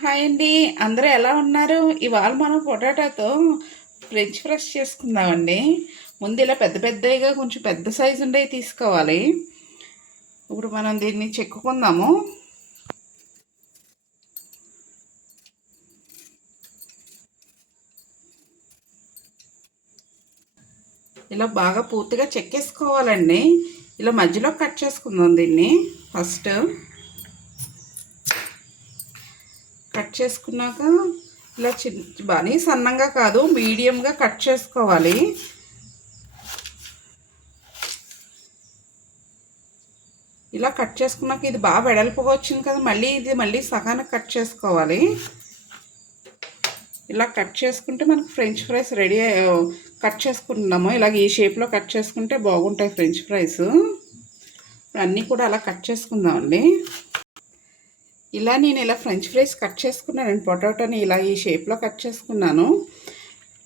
Hi అండి. అందరూ ఎలా ఉన్నారు? ఇవాళ మనం పొటాటోతో ఫ్రెంచ్ ఫ్రైస్ చేసుకుందామండి. ముందు ఇలా పెద్ద పెద్దగా కొంచెం పెద్ద సైజు ఉండేవి తీసుకోవాలి. ఇప్పుడు మనం దీన్ని చెక్కుకుందాము. ఇలా బాగా పూర్తిగా చెక్కేసుకోవాలండి. ఇలా మధ్యలో కట్ చేసుకుందాం దీన్ని. ఫస్ట్ కట్ చేసుకున్నాక ఇలా బాగా సన్నంగా కాదు, మీడియంగా కట్ చేసుకోవాలి. ఇలా కట్ చేసుకున్నాక ఇది బాగా వెడల్పుగా వచ్చింది కదా, మళ్ళీ సగానికి కట్ చేసుకోవాలి. ఇలా కట్ చేసుకుంటే మనకు ఫ్రెంచ్ ఫ్రైస్ రెడీ. కట్ చేసుకుంటున్నాము ఇలాగ ఈ షేప్లో కట్ చేసుకుంటే బాగుంటాయి ఫ్రెంచ్ ఫ్రైస్. అన్నీ కూడా అలా కట్ చేసుకుందామండి. నేను ఇలా ఫ్రెంచ్ ఫ్రైస్ కట్ చేసుకున్నానండి. పొటాటోని ఇలా ఈ షేప్లో కట్ చేసుకున్నాను.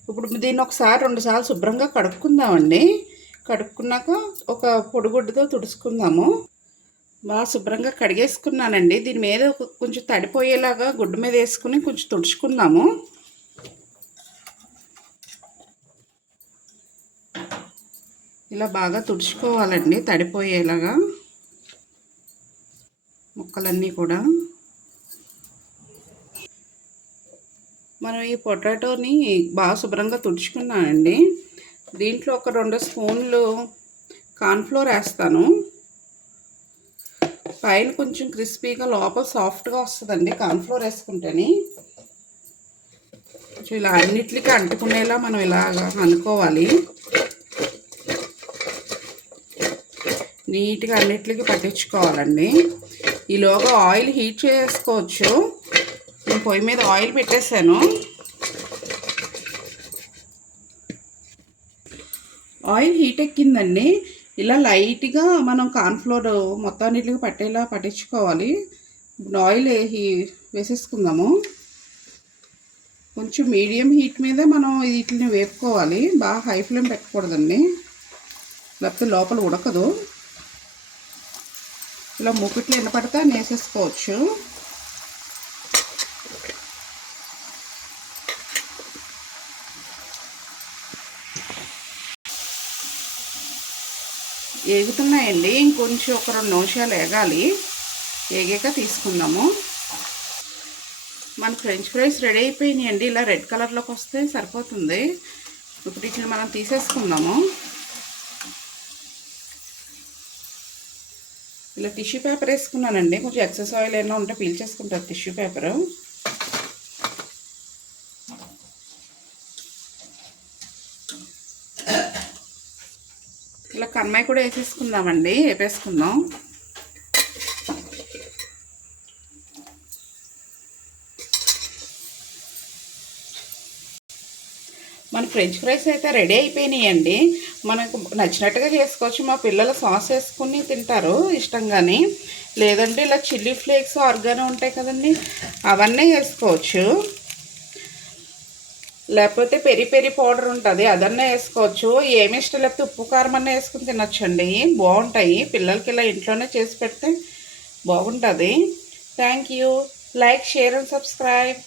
ఇప్పుడు దీన్ని ఒకసారి 2 సార్లు శుభ్రంగా కడుక్కుందామండి. కడుక్కున్నాక ఒక పొడిగుడ్డతో తుడుచుకుందాము. బాగా శుభ్రంగా కడిగేసుకున్నానండి. దీని మీద కొంచెం తడిపోయేలాగా గుడ్డ మీద వేసుకుని కొంచెం తుడుచుకుందాము. ఇలా బాగా తుడుచుకోవాలండి, తడిపోయేలాగా ముక్కలన్నీ కూడా. మనం ఈ పొటాటోని బాగా శుభ్రంగా తుడుచుకున్నానండి. దీంట్లో ఒక 2 స్పూన్లు కార్న్ఫ్లోర్ వేస్తాను. పైన కొంచెం క్రిస్పీగా లోపల సాఫ్ట్గా వస్తుందండి కార్న్ఫ్లోర్ వేసుకుంటేనే. ఇలా అన్నిటికీ అంటుకునేలా మనం ఇలాగా అనుకోవాలి. నీట్గా అన్నిటికీ పట్టించుకోవాలండి. ఈలోగా ఆయిల్ హీట్ చేసుకోవచ్చు. నేను పొయ్యి మీద ఆయిల్ పెట్టేశాను. ఆయిల్ హీట్ ఎక్కిందండి. ఇలా లైట్గా మనం కార్న్ఫ్లోర్ మొత్తాన్నిటికి పట్టేలా పట్టించుకోవాలి. ఆయిల్ వేసేసుకుందాము. కొంచెం మీడియం హీట్ మీద మనం వీటిని వేపుకోవాలి. బాగా హై ఫ్లేమ్ పెట్టకూడదండి, లేకపోతే లోపల ఉడకదు. ఇలా మూకిట్లు ఎన్న పడితే వేసేసుకోవచ్చు. ఏగుతున్నాయండి. ఇంకొంచెం ఒక 2 నిమిషాలు వేగాలి. వేగాక తీసుకుందాము. మన ఫ్రెంచ్ ఫ్రైస్ రెడీ అయిపోయినాయండి. ఇలా రెడ్ కలర్లోకి వస్తే సరిపోతుంది. ఇప్పుడు వీటిని మనం తీసేసుకుందాము. ఇలా టిష్యూ పేపర్ వేసుకున్నానండి. కొంచెం ఎక్సెస్ ఆయిల్ ఏమైనా ఉంటే పీల్చేసుకుంటారు టిష్యూ పేపరు. ఇలా కమ్మాయి కూడా వేసేసుకుందామండి. వేపేసుకుందాం. మన ఫ్రెంచ్ ఫ్రైస్ అయితే రెడీ అయిపోయినాయండి. మనకు నచ్చినట్టుగా చేసుకోవచ్చు. మా పిల్లలు సాస్ వేసుకుని తింటారు ఇష్టంగాని. లేదంటే ఇలా చిల్లీ ఫ్లేక్స్ ఆర్గానో ఉంటాయి కదండి, అవన్నీ వేసుకోవచ్చు. లేకపోతే పెరి పెరి పౌడర్ ఉంటుంది, అదన్నా వేసుకోవచ్చు. ఏమి ఇష్టం లేకపోతే ఉప్పు కారం అన్నా వేసుకుని తినొచ్చండి. బాగుంటాయి. పిల్లలకి ఇలా ఇంట్లోనే చేసి పెడితే బాగుంటుంది. Thank you. Like, share and subscribe.